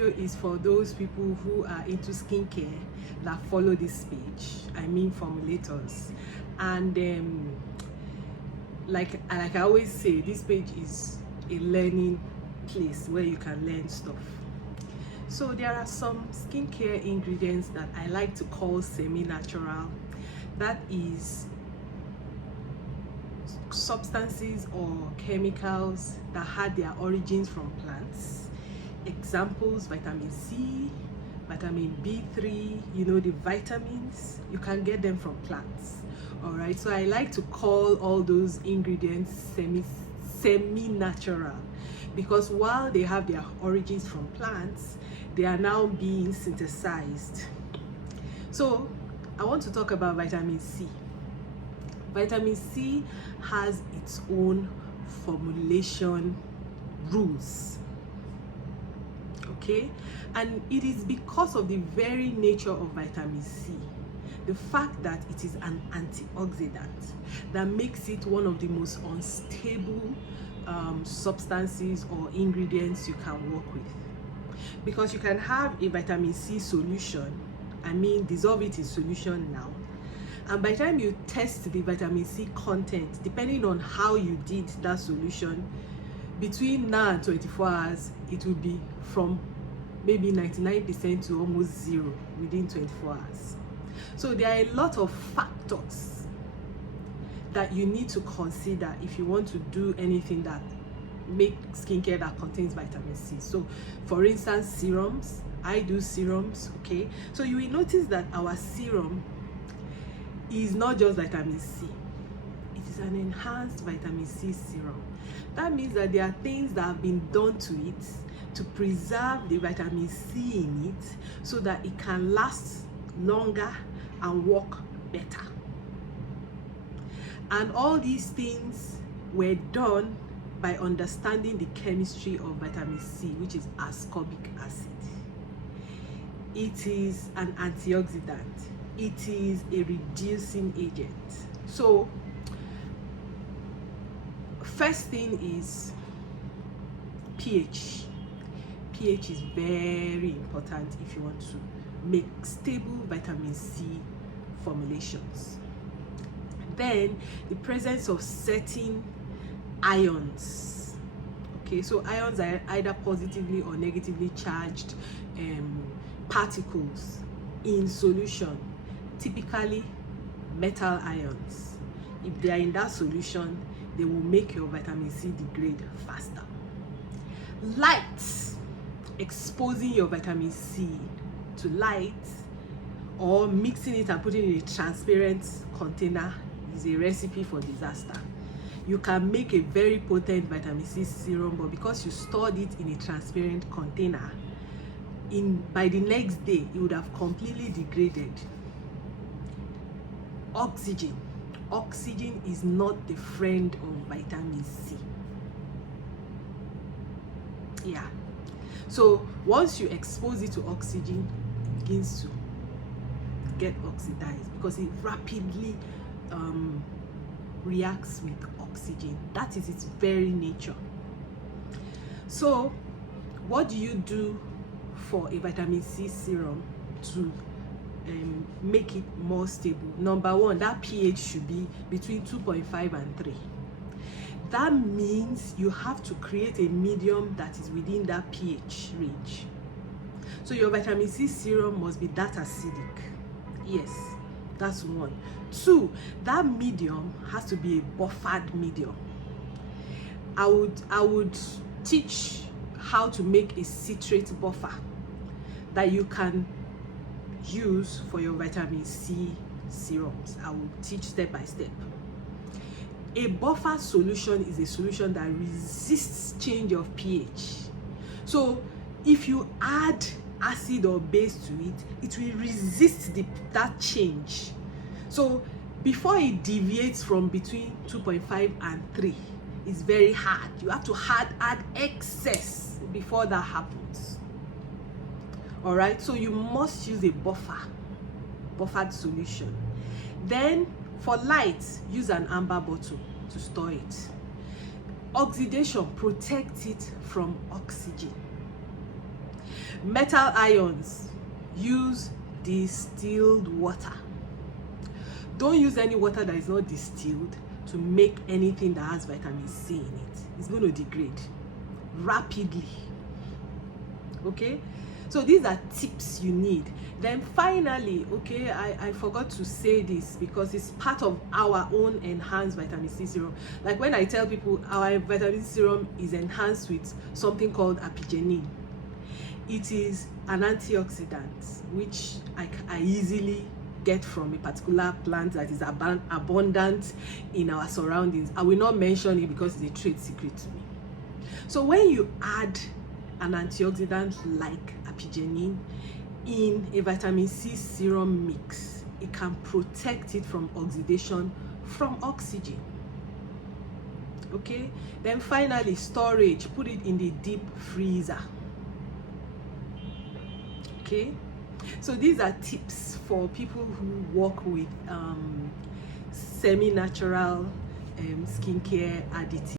video is for those people who are into skincare that follow this page. I mean formulators. And like I always say, this page is a learning place where you can learn stuff. So there are some skincare ingredients that I like to call semi-natural. That is substances or chemicals that had their origins from plants. Examples: vitamin C, vitamin B3, you know, the vitamins, you can get them from plants. All right, so I like to call all those ingredients semi-natural, because while they have their origins from plants, they are now being synthesized. So I want to talk about vitamin C. Vitamin C has its own formulation rules, okay? And it is because of the very nature of vitamin C, the fact that it is an antioxidant, that makes it one of the most unstable substances or ingredients you can work with. Because you can have a vitamin C solution, I mean dissolve it in solution now, and by the time you test the vitamin C content, depending on how you did that solution, between now and 24 hours, it will be from maybe 99% to almost zero within 24 hours. So there are a lot of factors that you need to consider if you want to do anything that make skincare that contains vitamin C. So for instance, serums. I do serums, okay? So you will notice that our serum is not just vitamin C. It is an enhanced vitamin C serum. That means that there are things that have been done to it to preserve the vitamin C in it so that it can last longer and work better. And all these things were done by understanding the chemistry of vitamin C, which is ascorbic acid. It is an antioxidant. It is a reducing agent. So first thing is pH. pH is very important if you want to make stable vitamin C formulations. Then the presence of certain ions. Okay, so ions are either positively or negatively charged particles in solution, typically metal ions. If they are in that solution, they will make your vitamin C degrade faster. Light, exposing your vitamin C to light or mixing it and putting it in a transparent container is a recipe for disaster. You can make a very potent vitamin C serum, but because you stored it in a transparent container, by the next day it would have completely degraded. Oxygen is not the friend of vitamin C. Yeah, so once you expose it to oxygen, it begins to get oxidized because it rapidly reacts with oxygen. That is its very nature. So what do you do for a vitamin C serum to make it more stable? Number one, that pH should be between 2.5 and 3. That means you have to create a medium that is within that pH range. So your vitamin C serum must be that acidic. Yes, that's one. Two, that medium has to be a buffered medium. I would teach how to make a citrate buffer that you can use for your vitamin C serums. I will teach step by step. A buffer solution is a solution that resists change of pH. So if you add acid or base to it, it will resist that change. So before it deviates from between 2.5 and 3, it's very hard. You have to add excess before that happens. All right, so you must use a buffered solution. Then for light, use an amber bottle to store it. Oxidation, protect it from oxygen. Metal ions, use distilled water. Don't use any water that is not distilled to make anything that has vitamin C in it. It's going to degrade rapidly. Okay, so these are tips you need. Then finally, okay, I forgot to say this because it's part of our own enhanced vitamin C serum. Like when I tell people our vitamin C serum is enhanced with something called apigenin. It is an antioxidant which I easily get from a particular plant that is abundant in our surroundings. I will not mention it because it's a trade secret to me. So when you add an antioxidant like apigenin in a vitamin C serum mix, it can protect it from oxidation from oxygen. Okay, then finally storage, put it in the deep freezer. Okay, so these are tips for people who work with semi-natural skincare additives.